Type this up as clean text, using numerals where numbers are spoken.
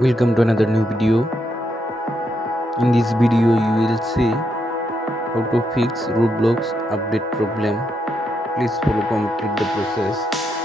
Welcome to another new video. In this video you will see how to fix Roblox update problem. Please follow complete the process.